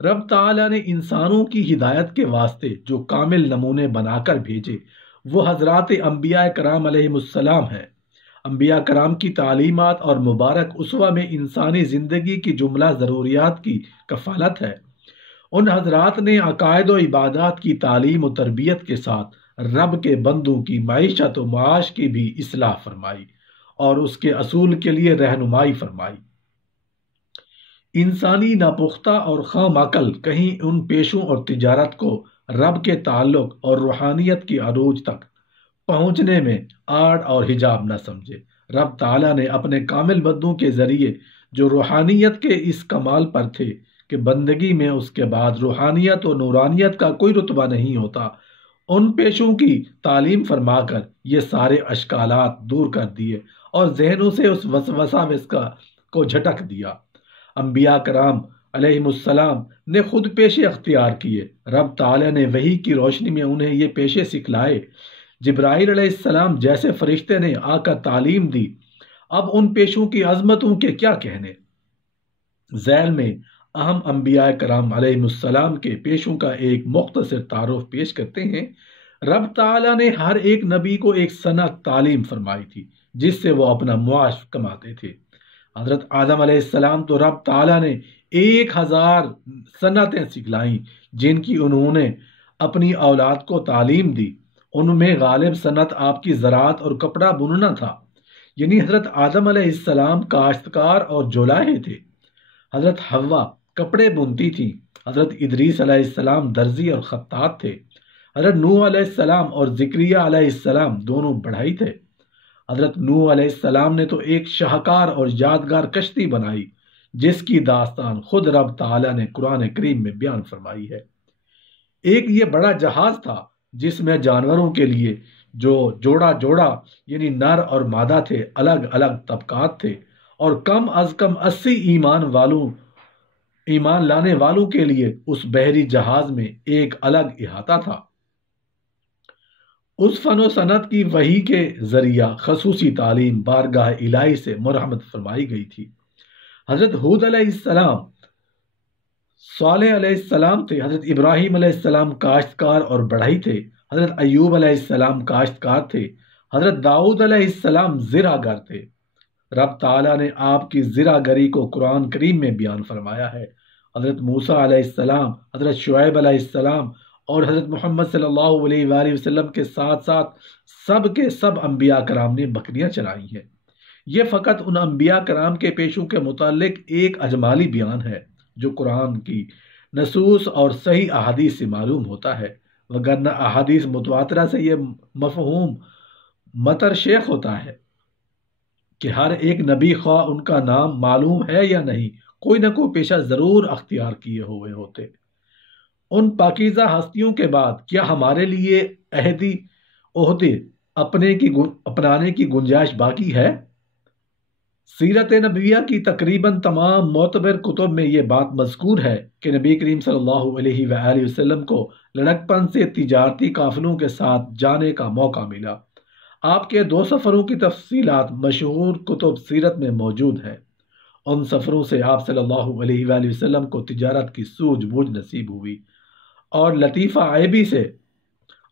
رب تعالیٰ نے انسانوں کی ہدایت کے واسطے جو کامل نمونے بنا کر بھیجے وہ حضرات انبیاء کرام علیہم السلام ہیں۔ انبیاء کرام کی تعلیمات اور مبارک اسوہ میں انسانی زندگی کی جملہ ضروریات کی کفالت ہے۔ ان حضرات نے عقائد و عبادات کی تعلیم و تربیت کے ساتھ رب کے بندوں کی معیشت و معاش کی بھی اصلاح فرمائی اور اس کے اصول کے لیے رہنمائی فرمائی۔ انسانی ناپختہ اور خام عقل کہیں ان پیشوں اور تجارت کو رب کے تعلق اور روحانیت کی عروج تک پہنچنے میں آڑ اور حجاب نہ سمجھے۔ رب تعالیٰ نے اپنے کامل بندوں کے ذریعے جو روحانیت کے اس کمال پر تھے کہ بندگی میں اس کے بعد روحانیت و نورانیت کا کوئی رتبہ نہیں ہوتا، ان پیشوں کی تعلیم فرما کر یہ سارے اشکالات دور کر دیے اور ذہنوں سے اس وسوسہ کو جھٹک دیا۔ انبیاء کرام علیہم السلام نے خود پیشے اختیار کیے۔ رب تعالیٰ نے وحی کی روشنی میں انہیں یہ پیشے سکھلائے۔ جبرائیل علیہ السلام جیسے فرشتے نے آ کر تعلیم دی۔ اب ان پیشوں کی عظمتوں کے کیا کہنے۔ ذیل میں اہم انبیاء کرام علیہ السلام کے پیشوں کا ایک مختصر تعارف پیش کرتے ہیں۔ رب تعالیٰ نے ہر ایک نبی کو ایک صنعت تعلیم فرمائی تھی جس سے وہ اپنا معاش کماتے تھے۔ حضرت آدم علیہ السلام تو رب تعالیٰ نے 1000 صنعتیں سکھلائیں جن کی انہوں نے اپنی اولاد کو تعلیم دی۔ ان میں غالب صنعت آپ کی زراعت اور کپڑا بننا تھا، یعنی حضرت آدم علیہ السلام کاشتکار اور جولاہے تھے، حضرت حوا کپڑے بنتی تھی، حضرت ادریس علیہ السلام درزی اور خطاط تھے، حضرت نوح علیہ السلام اور زکریہ علیہ السلام دونوں بڑھئی تھے۔ حضرت نوح علیہ السلام نے تو ایک شاہکار اور یادگار کشتی بنائی جس کی داستان خود رب تعالیٰ نے قرآن کریم میں بیان فرمائی ہے۔ ایک یہ بڑا جہاز تھا جس میں جانوروں کے لیے جو جوڑا جوڑا یعنی نر اور مادہ تھے الگ الگ طبقات تھے، اور کم از کم 80 ایمان لانے والوں کے لیے اس بحری جہاز میں ایک الگ احاطہ تھا۔ اس فن و صنعت کی وحی کے ذریعہ خصوصی تعلیم بارگاہ الہی سے مرحمت فرمائی گئی تھی۔ حضرت ہود علیہ السلام صالح علیہ السلام تھے، حضرت ابراہیم علیہ السلام کاشتکار اور بڑھئی تھے، حضرت ایوب علیہ السلام کاشتکار تھے، حضرت داؤد علیہ السلام زرع گر تھے۔ رب تعالیٰ نے آپ کی زرع گری کو قرآن کریم میں بیان فرمایا ہے۔ حضرت موسیٰ علیہ السلام، حضرت شعیب علیہ السلام اور حضرت محمد صلی اللہ علیہ وآلہ وسلم کے ساتھ ساتھ سب کے سب انبیاء کرام نے بکریاں چرائی ہیں۔ یہ فقط ان انبیاء کرام کے پیشوں کے متعلق ایک اجمالی بیان ہے جو قرآن کی نصوص اور صحیح احادیث سے معلوم ہوتا ہے، وگرنہ احادیث متواترہ سے یہ مفہوم متر شیخ ہوتا ہے کہ ہر ایک نبی خواہ ان کا نام معلوم ہے یا نہیں کوئی نہ کوئی پیشہ ضرور اختیار کیے ہوئے ہوتے۔ ان پاکیزہ ہستیوں کے بعد کیا ہمارے لیے عہدے اپنانے کی گنجائش باقی ہے؟ سیرت نبویہ کی تقریباً تمام معتبر کتب میں یہ بات مذکور ہے کہ نبی کریم صلی اللہ علیہ وآلہ وسلم کو لڑکپن سے تجارتی قافلوں کے ساتھ جانے کا موقع ملا۔ آپ کے 2 سفروں کی تفصیلات مشہور کتب سیرت میں موجود ہیں۔ ان سفروں سے آپ صلی اللہ علیہ وآلہ وسلم کو تجارت کی سوجھ بوجھ نصیب ہوئی، اور لطیفہ عیبی سے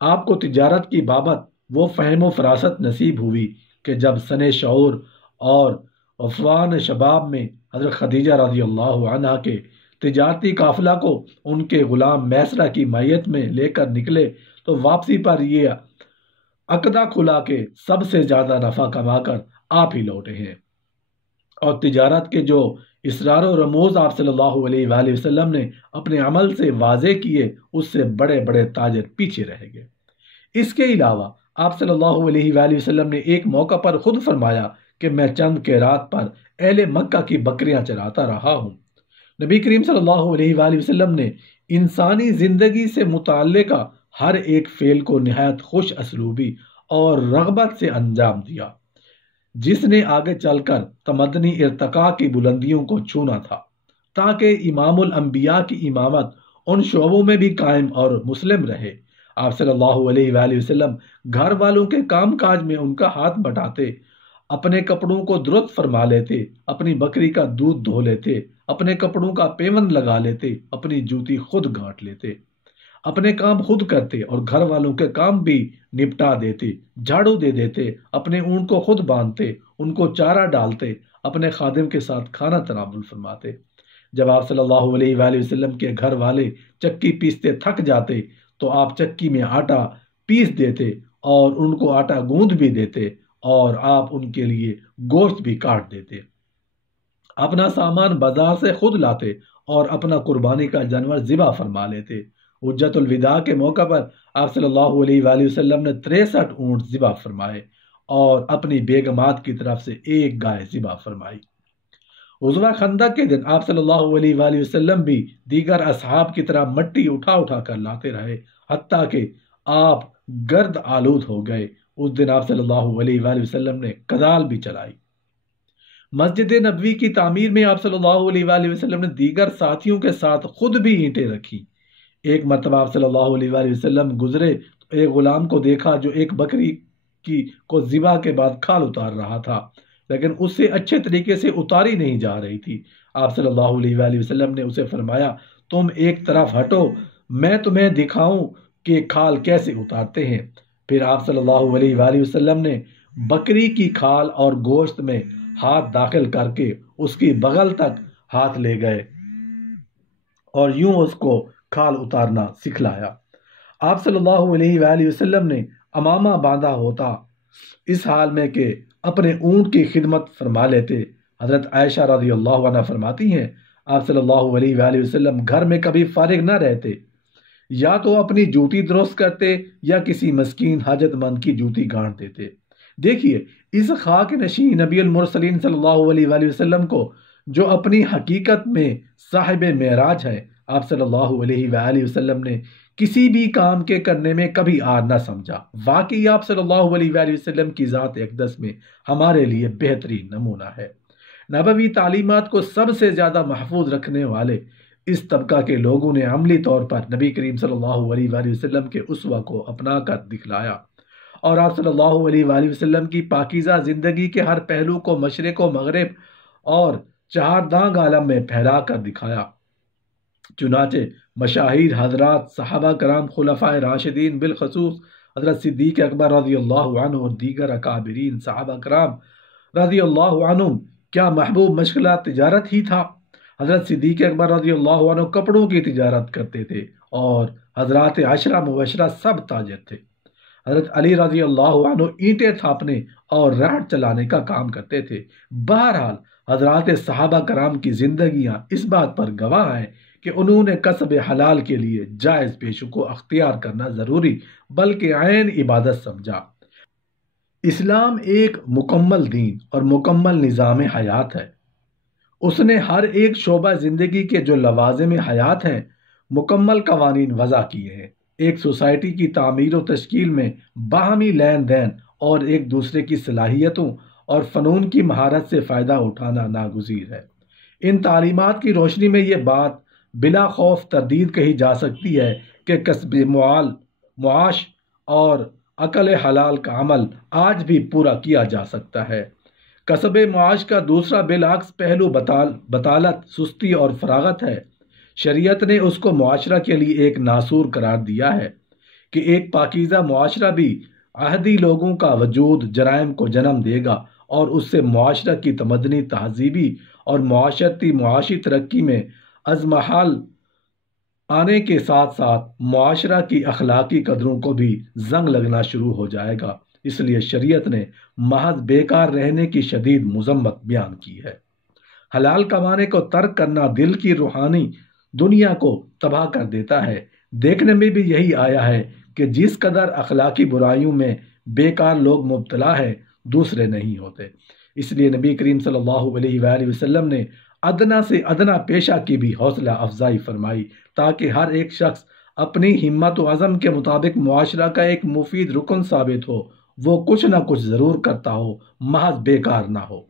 آپ کو تجارت کی بابت وہ فہم و فراست نصیب ہوئی کہ جب سن شعور اور عفوان شباب میں حضرت خدیجہ رضی اللہ عنہ کے تجارتی قافلہ کو ان کے غلام میسرہ کی معیت میں لے کر نکلے تو واپسی پر یہ عقدہ کھلا کہ سب سے زیادہ نفع کما کر آپ ہی لوٹے ہیں، اور تجارت کے جو اسرار و رموز آپ صلی اللہ علیہ وآلہ وسلم نے اپنے عمل سے واضح کیے اس سے بڑے بڑے تاجر پیچھے رہ گئے۔ اس کے علاوہ آپ صلی اللہ علیہ وآلہ وسلم نے ایک موقع پر خود فرمایا کہ میں چند کے رات پر اہل مکہ کی بکریاں چراتا رہا ہوں۔ نبی کریم صلی اللہ علیہ وآلہ وسلم نے انسانی زندگی سے متعلق ہر ایک فعل کو نہایت خوش اسلوبی اور رغبت سے انجام دیا، جس نے آگے چل کر تمدنی ارتقاء کی بلندیوں کو چھونا تھا، تاکہ امام الانبیاء کی امامت ان شعبوں میں بھی قائم اور مسلم رہے۔ آپ صلی اللہ علیہ وآلہ وسلم گھر والوں کے کام کاج میں ان کا ہاتھ بٹاتے، اپنے کپڑوں کو درست فرما لیتے، اپنی بکری کا دودھ دھو لیتے، اپنے کپڑوں کا پیوند لگا لیتے، اپنی جوتی خود گانٹ لیتے، اپنے کام خود کرتے اور گھر والوں کے کام بھی نپٹا دیتے، جھاڑو دے دیتے، اپنے اونٹ کو خود باندھتے، ان کو چارہ ڈالتے، اپنے خادم کے ساتھ کھانا تناول فرماتے۔ جب آپ صلی اللہ علیہ وآلہ وسلم کے گھر والے چکی پیستے تھک جاتے تو آپ چکی میں آٹا پیس دیتے اور ان کو آٹا گوندھ بھی دیتے اور آپ ان کے لیے گوشت بھی کاٹ دیتے، اپنا سامان بازار سے خود لاتے اور اپنا قربانی کا جانور ذبح فرما لیتے۔ حجت الوداع کے موقع پر آپ صلی اللہ علیہ وآلہ وسلم نے 63 اونٹ ذبح فرمائے اور اپنی بیگمات کی طرف سے ایک گائے ذبح فرمائی۔ غزوہ خندق کے دن آپ صلی اللہ علیہ وآلہ وسلم بھی دیگر اصحاب کی طرح مٹی اٹھا اٹھا کر لاتے رہے، حتیٰ کہ آپ گرد آلود ہو گئے۔ اس دن آپ صلی اللہ علیہ وآلہ وسلم نے کدال بھی چلائی۔ مسجد نبوی کی تعمیر میں آپ صلی اللہ علیہ وآلہ وسلم نے دیگر ساتھیوں کے ساتھ خود بھی اینٹیں رکھی۔ ایک مرتبہ آپ صلی اللہ علیہ وآلہ وسلم گزرے تو ایک غلام کو دیکھا جو ایک بکری کو ذبح کے بعد کھال اتار رہا تھا، لیکن اس سے اچھے طریقے سے اتاری نہیں جا رہی تھی۔ آپ صلی اللہ علیہ وآلہ وسلم نے اسے فرمایا، تم ایک طرف ہٹو، میں تمہیں دکھاؤں کہ کھال کیسے اتارتے ہیں۔ پھر آپ صلی اللہ علیہ وآلہ وسلم نے بکری کی کھال اور گوشت میں ہاتھ داخل کر کے اس کی بغل تک ہاتھ لے گئے اور یوں اس کو کھال اتارنا سکھلایا۔ آپ صلی اللہ علیہ وآلہ وسلم نے امامہ باندھا ہوتا اس حال میں کہ اپنے اونٹ کی خدمت فرما لیتے۔ حضرت عائشہ رضی اللہ عنہ فرماتی ہیں، آپ صلی اللہ علیہ وآلہ وسلم گھر میں کبھی فارغ نہ رہتے، یا تو اپنی جوتی درست کرتے یا کسی مسکین حاجت مند کی جوتی گانٹ دیتے۔ دیکھیے اس خاک نشین نبی المرسلین صلی اللہ علیہ وآلہ وسلم کو، جو اپنی حقیقت میں صاحب معراج ہے، آپ صلی اللہ علیہ وآلہ وسلم نے کسی بھی کام کے کرنے میں کبھی آر نہ سمجھا۔ واقعی آپ صلی اللہ علیہ وآلہ وسلم کی ذات اقدس میں ہمارے لیے بہترین نمونہ ہے۔ نبوی تعلیمات کو سب سے زیادہ محفوظ رکھنے والے اس طبقہ کے لوگوں نے عملی طور پر نبی کریم صلی اللہ علیہ وآلہ وسلم کے اسوہ کو اپنا کر دکھلایا اور آپ صلی اللہ علیہ وآلہ وسلم کی پاکیزہ زندگی کے ہر پہلو کو مشرق و مغرب اور چہار دانگ عالم میں پھیلا کر دکھایا۔ چنانچہ مشاہیر حضرات، صحابہ کرام، خلفائے راشدین، بالخصوص حضرت صدیق اکبر رضی اللہ عنہ اور دیگر اکابرین صحابہ کرام رضی اللہ عنہم، کیا محبوب مشغلہ تجارت ہی تھا۔ حضرت صدیق اکبر رضی اللہ عنہ کپڑوں کی تجارت کرتے تھے اور حضرات عشرہ مبشرہ سب تاجر تھے۔ حضرت علی رضی اللہ عنہ اینٹیں تھاپنے اور رہٹ چلانے کا کام کرتے تھے۔ بہرحال حضرات صحابہ کرام کی زندگیاں اس بات پر گواہ ہیں کہ انہوں نے کسب حلال کے لیے جائز پیشوں کو اختیار کرنا ضروری بلکہ عین عبادت سمجھا۔ اسلام ایک مکمل دین اور مکمل نظام حیات ہے۔ اس نے ہر ایک شعبہ زندگی کے جو لوازم حیات ہیں مکمل قوانین وضع کیے ہیں۔ ایک سوسائٹی کی تعمیر و تشکیل میں باہمی لین دین اور ایک دوسرے کی صلاحیتوں اور فنون کی مہارت سے فائدہ اٹھانا ناگزیر ہے۔ ان تعلیمات کی روشنی میں یہ بات بلا خوف تردید کہی جا سکتی ہے کہ کسب معاش اور عقل حلال کا عمل آج بھی پورا کیا جا سکتا ہے۔ کسب معاش کا دوسرا بالعکس پہلو بطالت، سستی اور فراغت ہے۔ شریعت نے اس کو معاشرہ کے لیے ایک ناسور قرار دیا ہے کہ ایک پاکیزہ معاشرہ بھی عہدی لوگوں کا وجود جرائم کو جنم دے گا اور اس سے معاشرہ کی تمدنی، تہذیبی اور معاشی ترقی میں ازمحل آنے کے ساتھ ساتھ معاشرہ کی اخلاقی قدروں کو بھی زنگ لگنا شروع ہو جائے گا۔ اس لیے شریعت نے محض بیکار رہنے کی شدید مذمت بیان کی ہے۔ حلال کمانے کو ترک کرنا دل کی روحانی دنیا کو تباہ کر دیتا ہے۔ دیکھنے میں بھی یہی آیا ہے کہ جس قدر اخلاقی برائیوں میں بیکار لوگ مبتلا ہیں دوسرے نہیں ہوتے۔ اس لیے نبی کریم صلی اللہ علیہ وآلہ وسلم نے ادنا سے ادنا پیشہ کی بھی حوصلہ افزائی فرمائی تاکہ ہر ایک شخص اپنی ہمت و عزم کے مطابق معاشرہ کا ایک مفید رکن ثابت ہو، وہ کچھ نہ کچھ ضرور کرتا ہو، محض بیکار نہ ہو۔